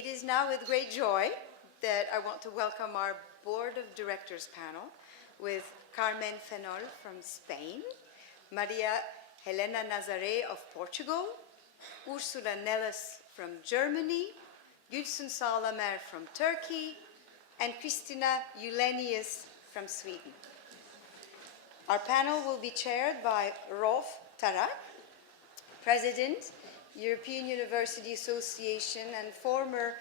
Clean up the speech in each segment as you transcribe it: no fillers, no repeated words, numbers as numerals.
It is now with great joy that I want to welcome our Board of Directors panel with Carmen Fenol from Spain, Maria Helena Nazaré of Portugal, Ursula Nellis from Germany, Gülsün Sağlamer from Turkey, and Christina Eulenius from Sweden. Our panel will be chaired by Rolf Tarak, President, European University Association and former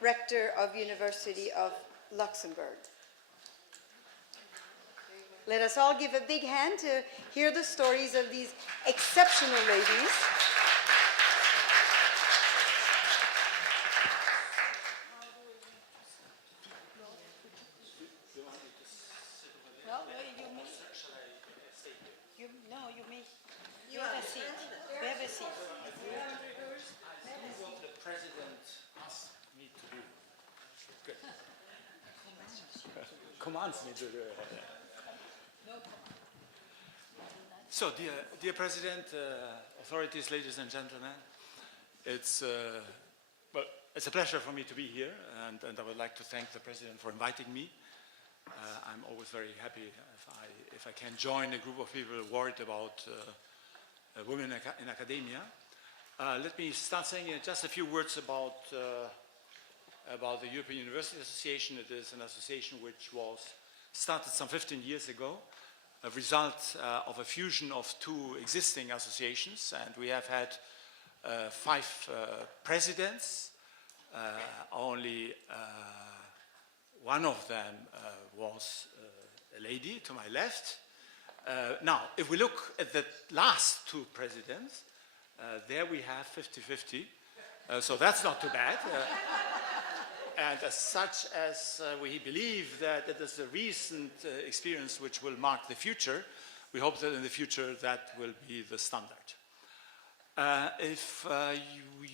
Rector of University of Luxembourg. Let us all give a big hand to hear the stories of these exceptional ladies. You have a seat. We have a seat. What the president asked me to do. Good. Commands me to do. So, dear President, authorities, ladies and gentlemen, it's a pleasure for me to be here, and I would like to thank the President for inviting me. I'm always very happy if I can join a group of people worried about women in academia. Let me start saying just a few words about the European University Association. It is an association which was started some 15 years ago, a result of a fusion of two existing associations, and we have had 5 presidents. Only one of them was a lady to my left. Now, if we look at the last 2 presidents, there we have 50-50, so that's not too bad. And as such as we believe that it is a recent experience which will mark the future, we hope that in the future that will be the standard. If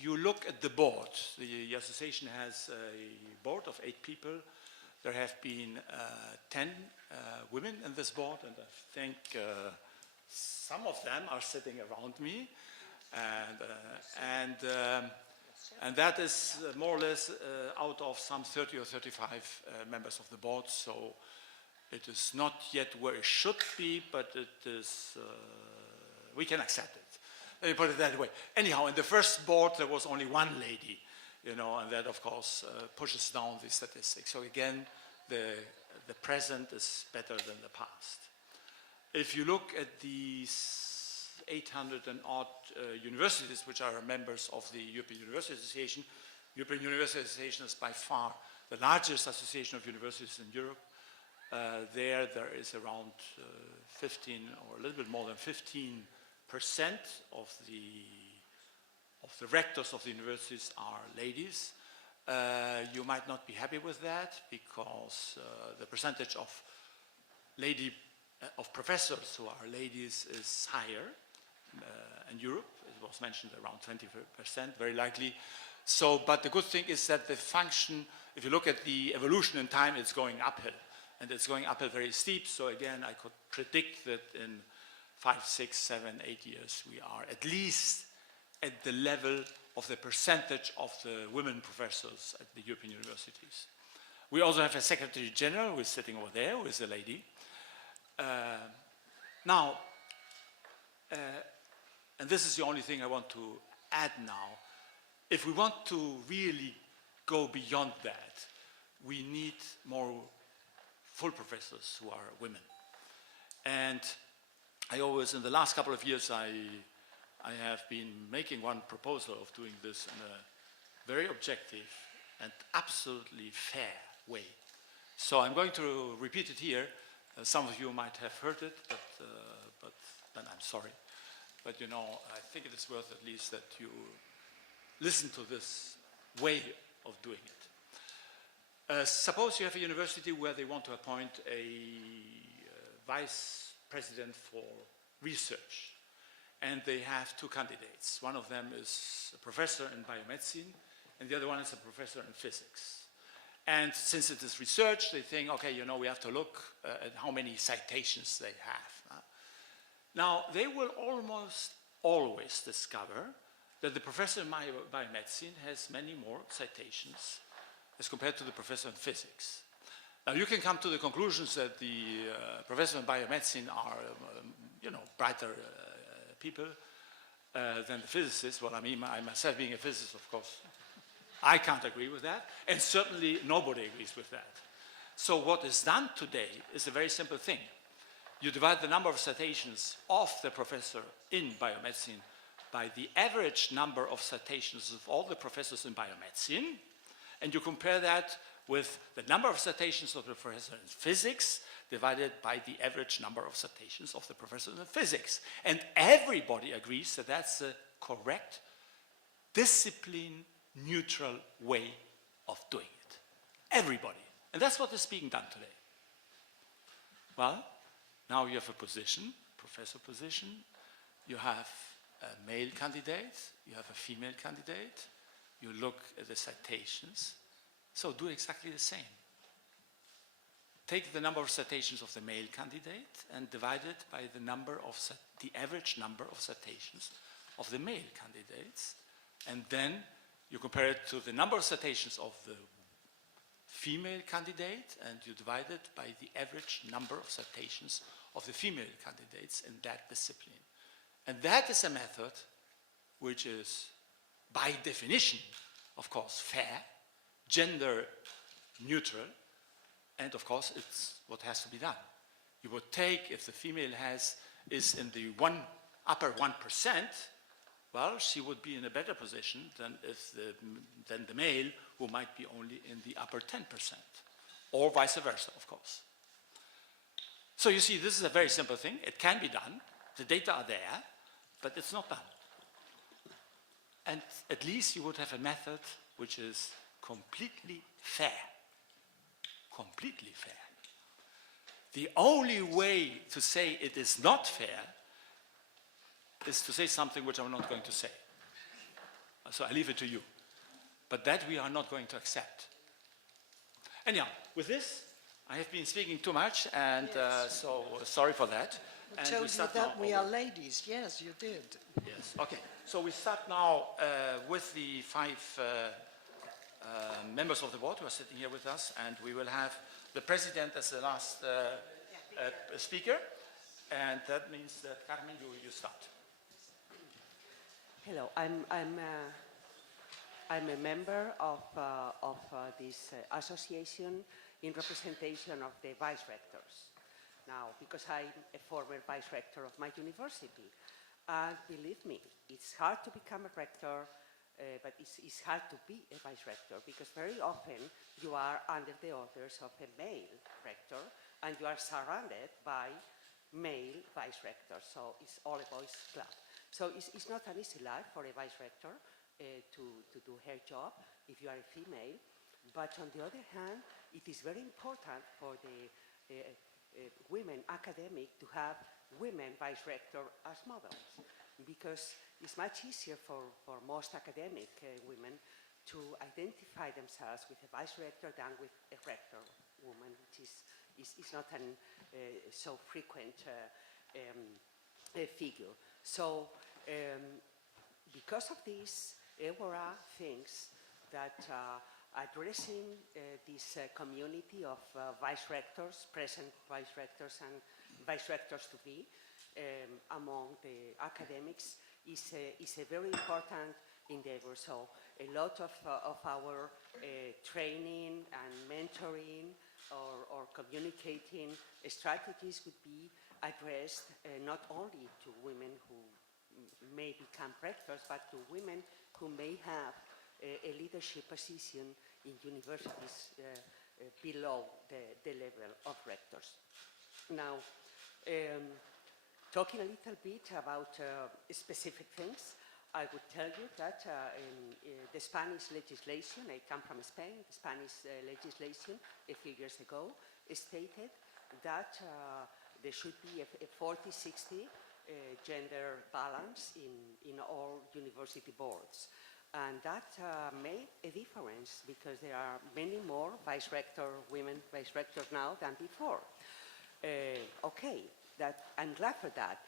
you look at the board, the association has a board of 8 people. There have been 10 women in this board, and I think some of them are sitting around me, and that is more or less out of some 30 or 35 members of the board. So it is not yet where it should be, but it is. We can accept it. Let me put it that way. Anyhow, in the first board there was only 1 lady, you know, and that of course pushes down the statistics. So again, the present is better than the past. If you look at these 800 and odd universities which are members of the European University Association, European University Association is by far the largest association of universities in Europe. There is around 15 or a little bit more than 15% of the rectors of the universities are ladies. You might not be happy with that because the percentage of professors who are ladies is higher in Europe. It was mentioned around 20%, very likely. So, but the good thing is that the function, if you look at the evolution in time, it's going uphill, and it's going uphill very steep. So again, I could predict that in 5, 6, 7, 8 years, we are at least at the level of the percentage of the women professors at the European universities. We also have a Secretary General who is sitting over there, who is a lady. And this is the only thing I want to add now. If we want to really go beyond that, we need more full professors who are women. And I always, in the last couple of years, I have been making one proposal of doing this in a very objective and absolutely fair way. So I'm going to repeat it here. Some of you might have heard it, but then I'm sorry. But you know, I think it is worth at least that you listen to this way of doing it. Suppose you have a university where they want to appoint a vice president for research, and they have 2 candidates. One of them is a professor in biomedicine, and the other one is a professor in physics. And since it is research, they think, okay, you know, we have to look at how many citations they have. Now, they will almost always discover that the professor in biomedicine has many more citations as compared to the professor in physics. Now you can come to the conclusions that the professor in biomedicine are, brighter people than the physicists. Well, I mean, I myself being a physicist, of course, I can't agree with that, and certainly nobody agrees with that. So what is done today is a very simple thing. You divide the number of citations of the professor in biomedicine by the average number of citations of all the professors in biomedicine, and you compare that with the number of citations of the professor in physics divided by the average number of citations of the professor in physics. And everybody agrees that that's the correct, discipline-neutral way of doing it. Everybody. And that's what is being done today. Well, now you have a position, professor position, you have a male candidate, you have a female candidate, you look at the citations, so do exactly the same. Take the number of citations of the male candidate and divide it by the number of the average number of citations of the male candidates, and then you compare it to the number of citations of the female candidate, and you divide it by the average number of citations of the female candidates in that discipline. And that is a method which is, by definition, of course, fair, gender neutral, and of course it's what has to be done. You would take, if the female is in the upper 1%, well, she would be in a better position than the male, who might be only in the upper 10%, or vice versa, of course. So you see, this is a very simple thing. It can be done. The data are there, but it's not done. And at least you would have a method which is completely fair. Completely fair. The only way to say it is not fair is to say something which I'm not going to say. So I leave it to you. But that we are not going to accept. Anyhow, with this, I have been speaking too much, and so sorry for that. I told you that we are ladies. Yes, you did. Yes, okay. So we start now with the 5 members of the board who are sitting here with us, and we will have the president as the last speaker, and that means that, Carmen, you start. Hello, I'm a member of this association in representation of the vice rectors. Now, because I'm a former vice rector of my university, and believe me, it's hard to become a rector, but it's hard to be a vice rector, because very often you are under the orders of a male rector, and you are surrounded by male vice rectors, so it's all a boys' club. So it's not an easy life for a vice rector to do her job if you are a female, but on the other hand, it is very important for the women academic to have women vice rector as models, because it's much easier for most academic women to identify themselves with a vice rector than with a rector woman, which is not an so frequent figure. So because of this, EWORA thinks that addressing this community of vice rectors, present vice rectors and vice rectors to be among the academics is a very important endeavor. So a lot of our training and mentoring or communicating strategies would be addressed not only to women who may become rectors, but to women who may have a leadership position in universities below the level of rectors. Now, talking a little bit about specific things, I would tell you that in the Spanish legislation, I come from Spain, the Spanish legislation a few years ago stated that there should be a 40-60 gender balance in all university boards. And that made a difference, because there are many more women vice rectors now than before. Okay, I'm glad for that,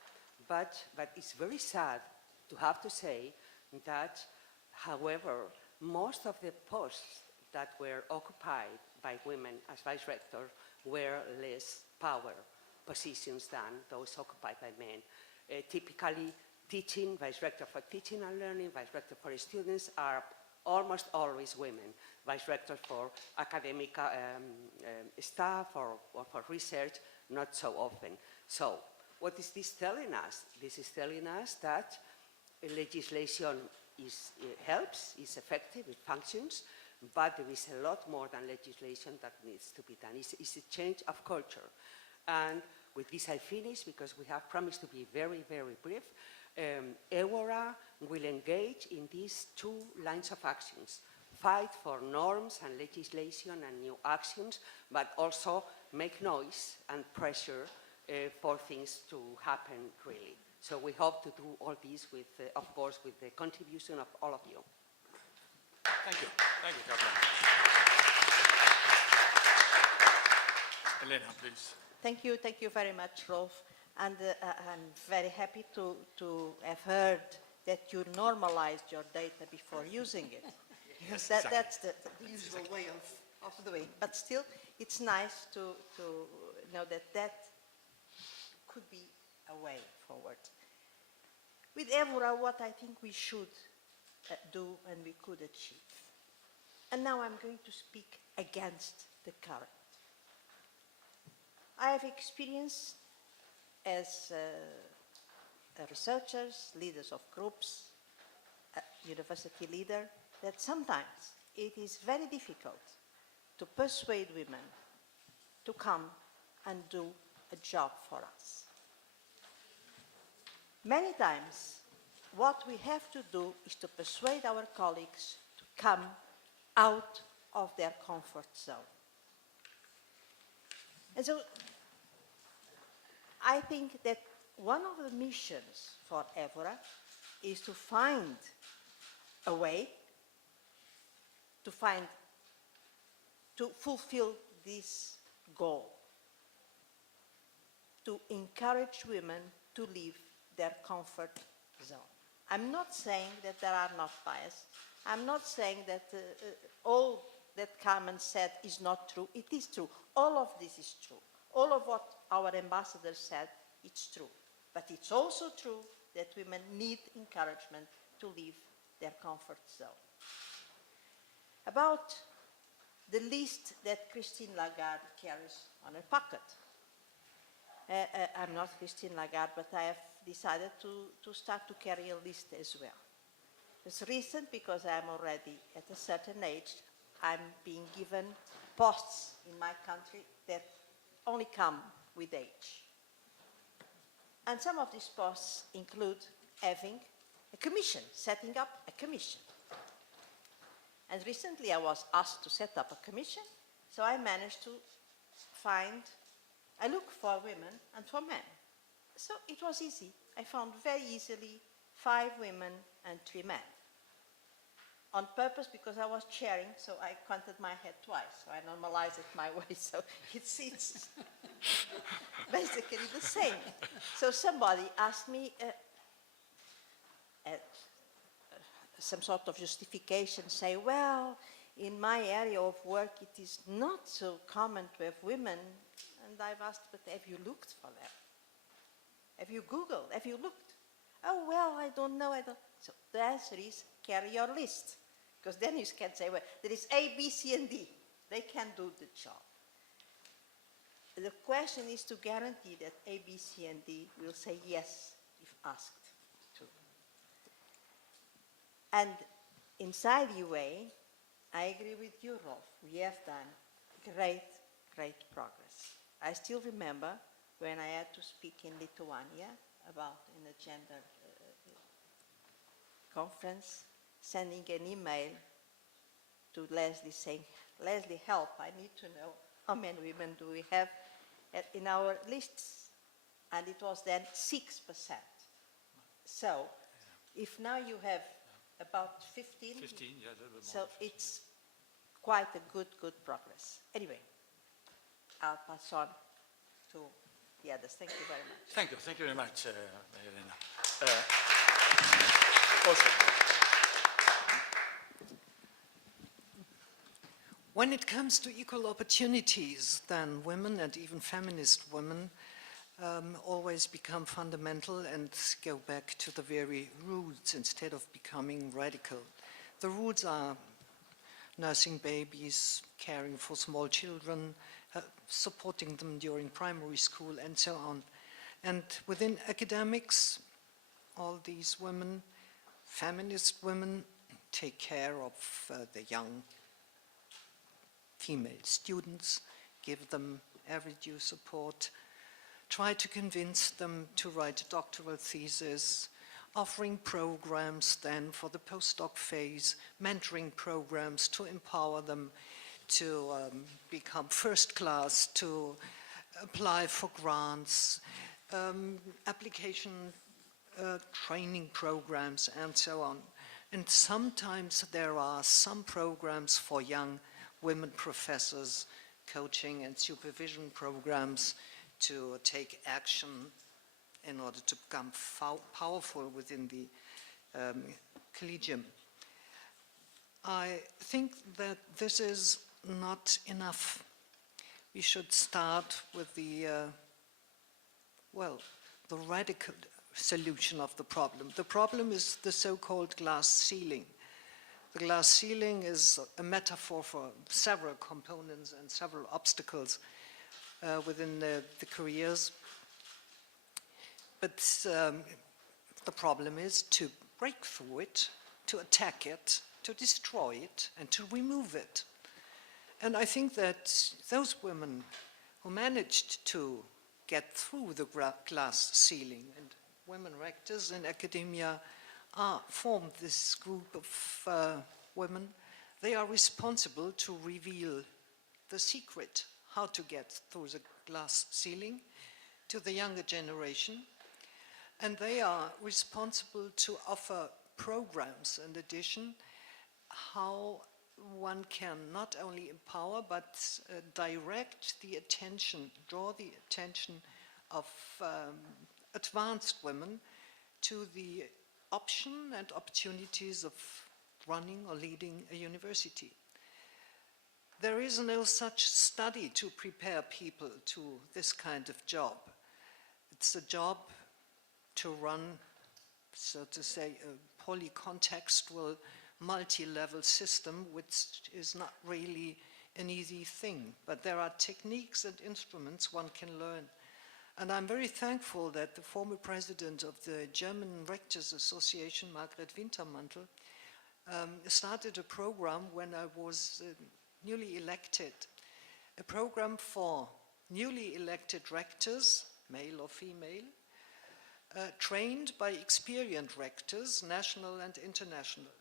but it's very sad to have to say that, however, most of the posts that were occupied by women as vice rector were less power positions than those occupied by men. Typically, teaching, vice rector for teaching and learning, vice rector for students are almost always women. Vice rector for academic staff or for research, not so often. So, what is this telling us? This is telling us that legislation helps, is effective, it functions, but there is a lot more than legislation that needs to be done. It's a change of culture. And with this I finish because we have promised to be very, very brief. EWORA will engage in these two lines of actions: fight for norms and legislation and new actions, but also make noise and pressure for things to happen really. So we hope to do all this with, of course, with the contribution of all of you. Thank you. Thank you, Carmen. Elena, please. Thank you very much, Rolf. And I'm very happy to have heard that you normalized your data before using it. Because that's the usual way of doing. But still, it's nice to know that could be a way forward. With EWORA, what I think we should do and we could achieve. And now I'm going to speak against the current. I have experience as researchers, leaders of groups, university leader, that sometimes it is very difficult to persuade women to come and do a job for us. Many times, what we have to do is to persuade our colleagues to come out of their comfort zone. And so, I think that one of the missions for EWORA is to find a way to fulfill this goal, to encourage women to leave their comfort zone. I'm not saying that there are not bias. I'm not saying that all that Carmen said is not true. It is true. All of this is true. All of what our ambassador said, it's true. But it's also true that women need encouragement to leave their comfort zone. About the list that Christine Lagarde carries on her pocket. I'm not Christine Lagarde, but I have decided to start to carry a list as well. It's recent because I'm already at a certain age. I'm being given posts in my country that only come with age. And some of these posts include having a commission, setting up a commission. And recently I was asked to set up a commission, so I managed to I look for women and for men. So it was easy. I found very easily 5 women and 3 men. On purpose, because I was chairing, so I counted my head twice. So I normalized it my way, so it's basically the same. So somebody asked me some sort of justification, say, well, in my area of work, it is not so common to have women. And I've asked, but have you looked for them? Have you Googled? Have you looked? Oh, well, I don't know. So the answer is carry your list. Because then you can say, well, there is A, B, C, and D. They can do the job. The question is to guarantee that A, B, C, and D will say yes if asked to. And inside UA, I agree with you, Rolf. We have done great, great progress. I still remember when I had to speak in Lithuania in a gender conference, sending an email to Leslie saying, Leslie, help, I need to know how many women do we have in our lists. And it was then 6%. So if now you have about 15, 15, yeah, a little bit so more. it's quite a good progress. Anyway, I'll pass on to the others. Thank you very much. Thank you very much, Elena. Also, When it comes to equal opportunities, then women and even feminist women always become fundamental and go back to the very roots instead of becoming radical. The roots are nursing babies, caring for small children, supporting them during primary school, and so on. And within academics, all these women, feminist women, take care of the young female students, give them every due support, try to convince them to write a doctoral thesis, offering programs then for the postdoc phase, mentoring programs to empower them to become first class, to apply for grants, application training programs, and so on. And sometimes there are some programs for young women professors, coaching and supervision programs to take action in order to become powerful within the collegium. I think that this is not enough. We should start with the the radical solution of the problem. The problem is the so-called glass ceiling. The glass ceiling is a metaphor for several components and several obstacles within the careers. But the problem is to break through it, to attack it, to destroy it, and to remove it. And I think that those women who managed to get through the glass ceiling, and women rectors in academia formed this group of women, they are responsible to reveal the secret, how to get through the glass ceiling to the younger generation. And they are responsible to offer programs in addition, how one can not only empower but direct the attention, draw the attention of advanced women to the option and opportunities of running or leading a university. There is no such study to prepare people to this kind of job. It's a job to run, so to say, a polycontextual, multi-level system, which is not really an easy thing. But there are techniques and instruments one can learn. And I'm very thankful that the former president of the German Rectors Association, Margret Wintermantel, started a program when I was newly elected, a program for newly elected rectors, male or female, trained by experienced rectors, national and international.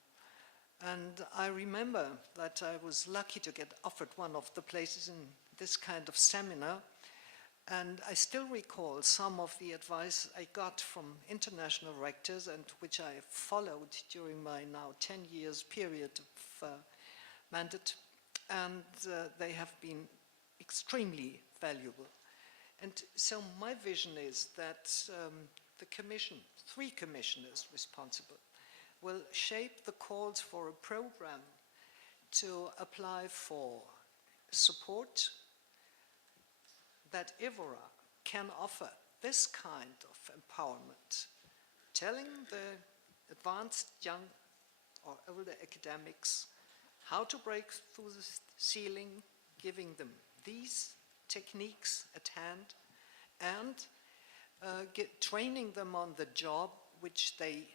And I remember that I was lucky to get offered one of the places in this kind of seminar. And I still recall some of the advice I got from international rectors, and which I followed during my now 10 years period of mandate. And they have been extremely valuable. And so my vision is that the commission, 3 commissioners responsible, will shape the calls for a program to apply for support that EWORA can offer this kind of empowerment, telling the advanced young or older academics how to break through the ceiling, giving them these techniques at hand, and training them on the job which they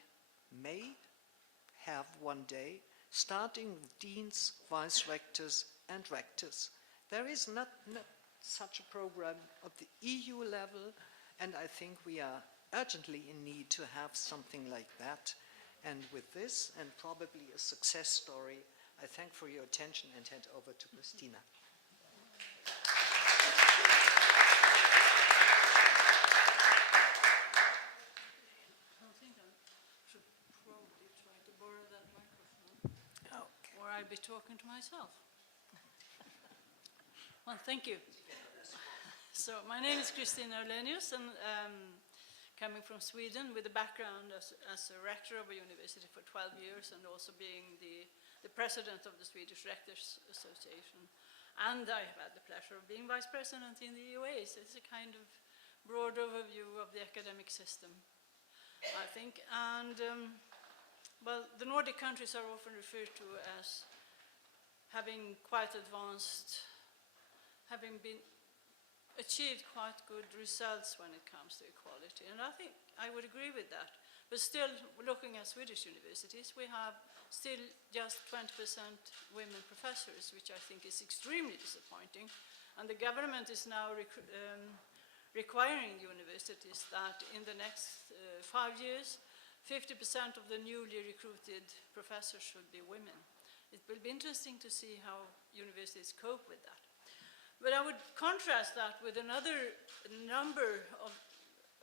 may have one day, starting with deans, vice rectors, and rectors. There is not such a program at the EU level, and I think we are urgently in need to have something like that. And with this, and probably a success story, I thank for your attention and hand over to Christina. I think I should probably try to borrow that microphone, or I'll be talking to myself. Well, thank you. So my name is Christina Orlenius, and coming from Sweden with a background as a rector of a university for 12 years, and also being the the president of the Swedish Rectors Association, and I have had the pleasure of being vice president in the EOA. So it's a kind of broad overview of the academic system, I think. And well, the Nordic countries are often referred to as having quite advanced, having been achieved quite good results when it comes to equality. And I think I would agree with that. But still, looking at Swedish universities, we have still just 20% women professors, which I think is extremely disappointing. And the government is now requiring universities that in the next 5 years, 50% of the newly recruited professors should be women. It will be interesting to see how universities cope with that. But I would contrast that with another number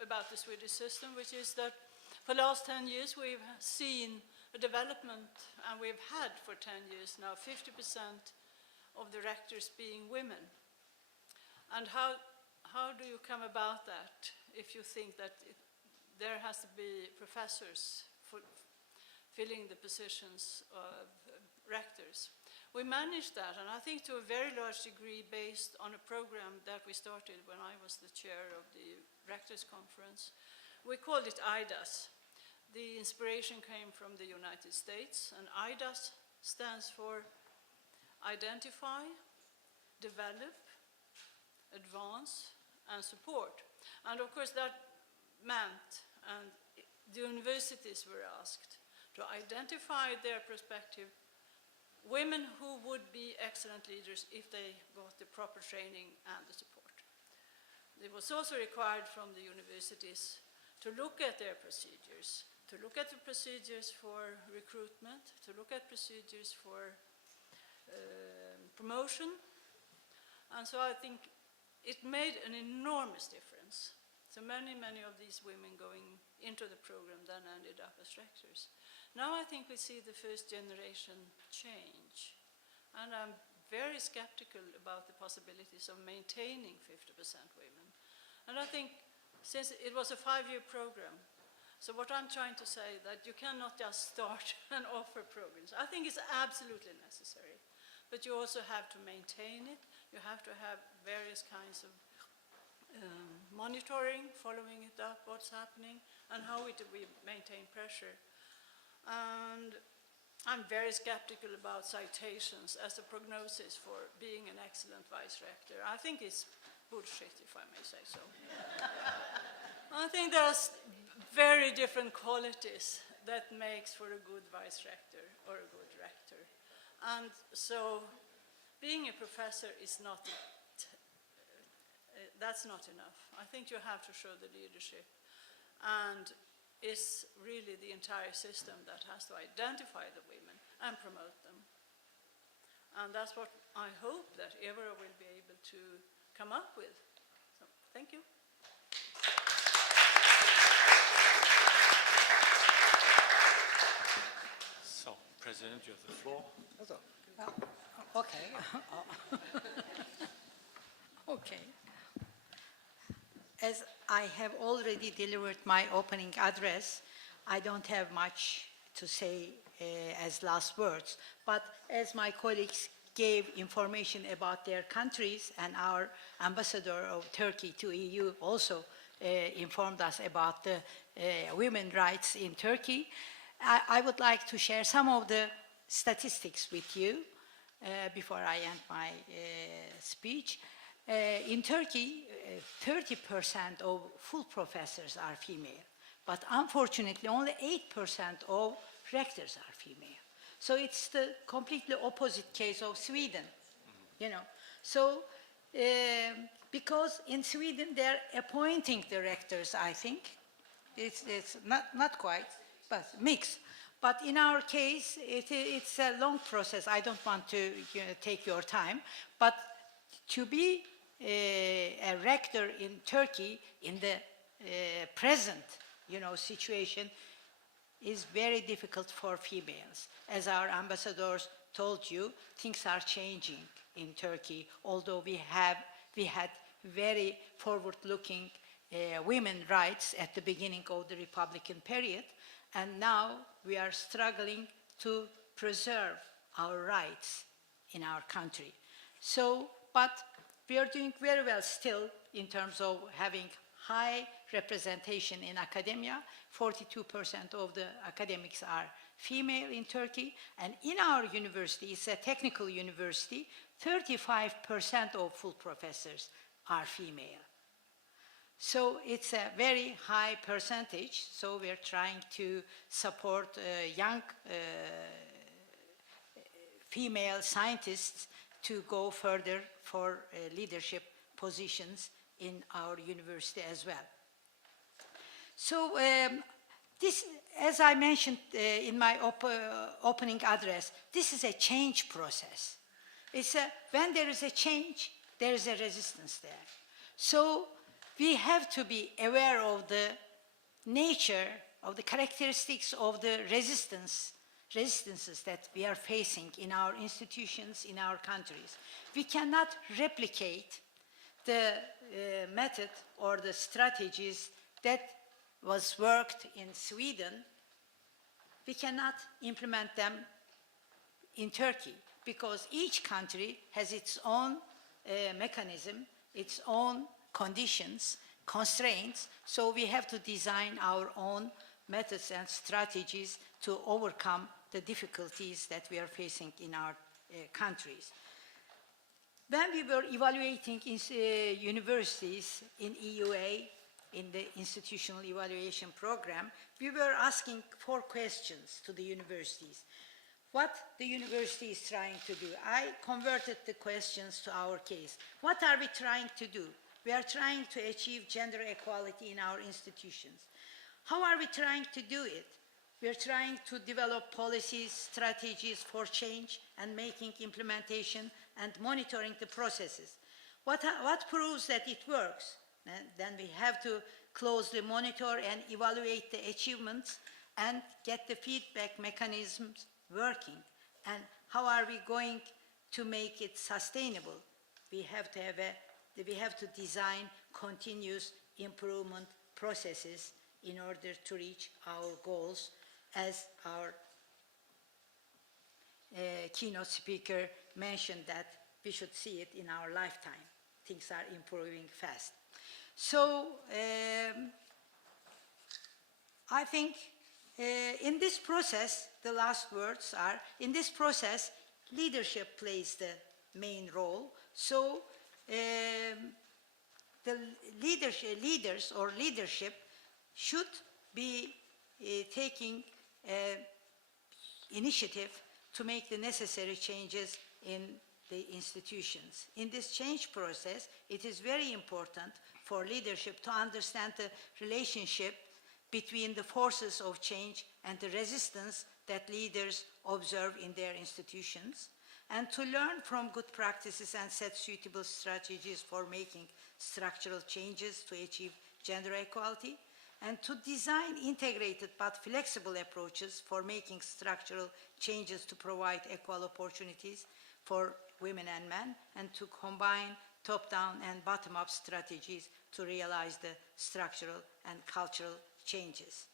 about the Swedish system, which is that for the last 10 years we've seen a development, and we've had for 10 years now 50% of the rectors being women. And how do you come about that if you think that there has to be professors filling the positions of rectors? We managed that, and I think to a very large degree based on a program that we started when I was the chair of the Rectors Conference. We called it IDAS. The inspiration came from the United States, and IDAS stands for Identify, Develop, Advance, and Support. And of course that meant, and the universities were asked to identify their prospective women who would be excellent leaders if they got the proper training and the support. It was also required from the universities to look at their procedures, to look at the procedures for recruitment, to look at procedures for promotion. And so I think it made an enormous difference. So many of these women going into the program then ended up as rectors. Now I think we see the first generation change. And I'm very skeptical about the possibilities of maintaining 50% women. And I think since it was a 5-year program, so what I'm trying to say is that you cannot just start and offer programs. I think it's absolutely necessary. But you also have to maintain it. You have to have various kinds of monitoring, following it up, what's happening, and how we maintain pressure. And I'm very skeptical about citations as a prognosis for being an excellent vice rector. I think it's bullshit, if I may say so. I think there's very different qualities that makes for a good vice rector or a good rector. And so being a professor is not, that's not enough. I think you have to show the leadership. And it's really the entire system that has to identify the women and promote them. And that's what I hope that EWORA will be able to come up with. So, thank you. So, President, you have the floor. Okay. Okay. As I have already delivered my opening address, I don't have much to say as last words. But as my colleagues gave information about their countries, and our ambassador of Turkey to EU also informed us about the women's rights in Turkey, I would like to share some of the statistics with you before I end my speech. In Turkey, 30% of full professors are female, but unfortunately only 8% of rectors are female. So it's the completely opposite case of Sweden, you know. So because in Sweden they're appointing the rectors, I think. It's not quite, but mixed. But in our case, it's a long process. I don't want to take your time, but to be a rector in Turkey in the present, situation is very difficult for females. As our ambassadors told you, things are changing in Turkey. Although we had very forward-looking women's rights at the beginning of the Republican period, and now we are struggling to preserve our rights in our country. So, but we are doing very well still in terms of having high representation in academia. 42% of the academics are female in Turkey, and in our university, it's a technical university, 35% of full professors are female. So it's a very high percentage, so we're trying to support young female scientists to go further for leadership positions in our university as well. So this, as I mentioned in my opening address, this is a change process. When there is a change, there is a resistance there. So we have to be aware of the nature, of the characteristics of the resistances that we are facing in our institutions, in our countries. We cannot replicate the method or the strategies that was worked in Sweden. We cannot implement them in Turkey because each country has its own mechanism, its own conditions, constraints, so we have to design our own methods and strategies to overcome the difficulties that we are facing in our countries. When we were evaluating universities in EUA, in the institutional evaluation program, we were asking 4 questions to the universities. What the university is trying to do. I converted the questions to our case. What are we trying to do? We are trying to achieve gender equality in our institutions. How are we trying to do it? We are trying to develop policies, strategies for change and making implementation and monitoring the processes. What proves that it works? Then we have to closely monitor and evaluate the achievements and get the feedback mechanisms working. And how are we going to make it sustainable? We have to design continuous improvement processes in order to reach our goals, as our keynote speaker mentioned that we should see it in our lifetime. Things are improving fast. So I think in this process, the last words are, in this process, leadership plays the main role. So the leadership should be taking initiative to make the necessary changes in the institutions. In this change process, it is very important for leadership to understand the relationship between the forces of change and the resistance that leaders observe in their institutions, and to learn from good practices and set suitable strategies for making structural changes to achieve gender equality, and to design integrated but flexible approaches for making structural changes to provide equal opportunities for women and men, and to combine top-down and bottom-up strategies to realize the structural and cultural changes.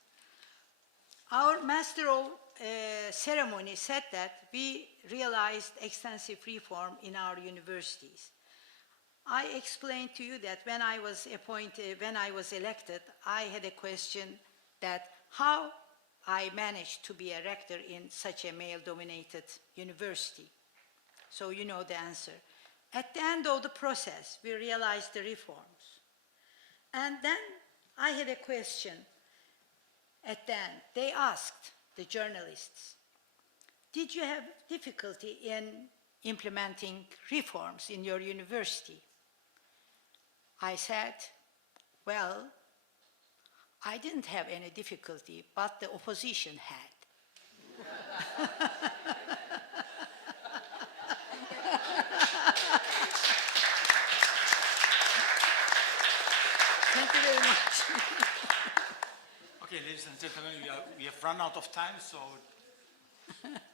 Our Master of Ceremony said that we realized extensive reform in our universities. I explained to you that when I was elected, I had a question that how I managed to be a rector in such a male-dominated university. So you know the answer. At the end of the process, we realized the reforms. And then I had a question at the end. They asked the journalists, did you have difficulty in implementing reforms in your university? I said, well, I didn't have any difficulty, but the opposition had. Thank you very much. Okay, ladies and gentlemen, we have run out of time, so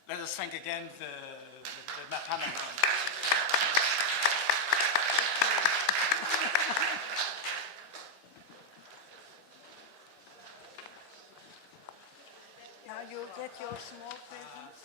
let us thank again the panel. Now you'll get your small presents.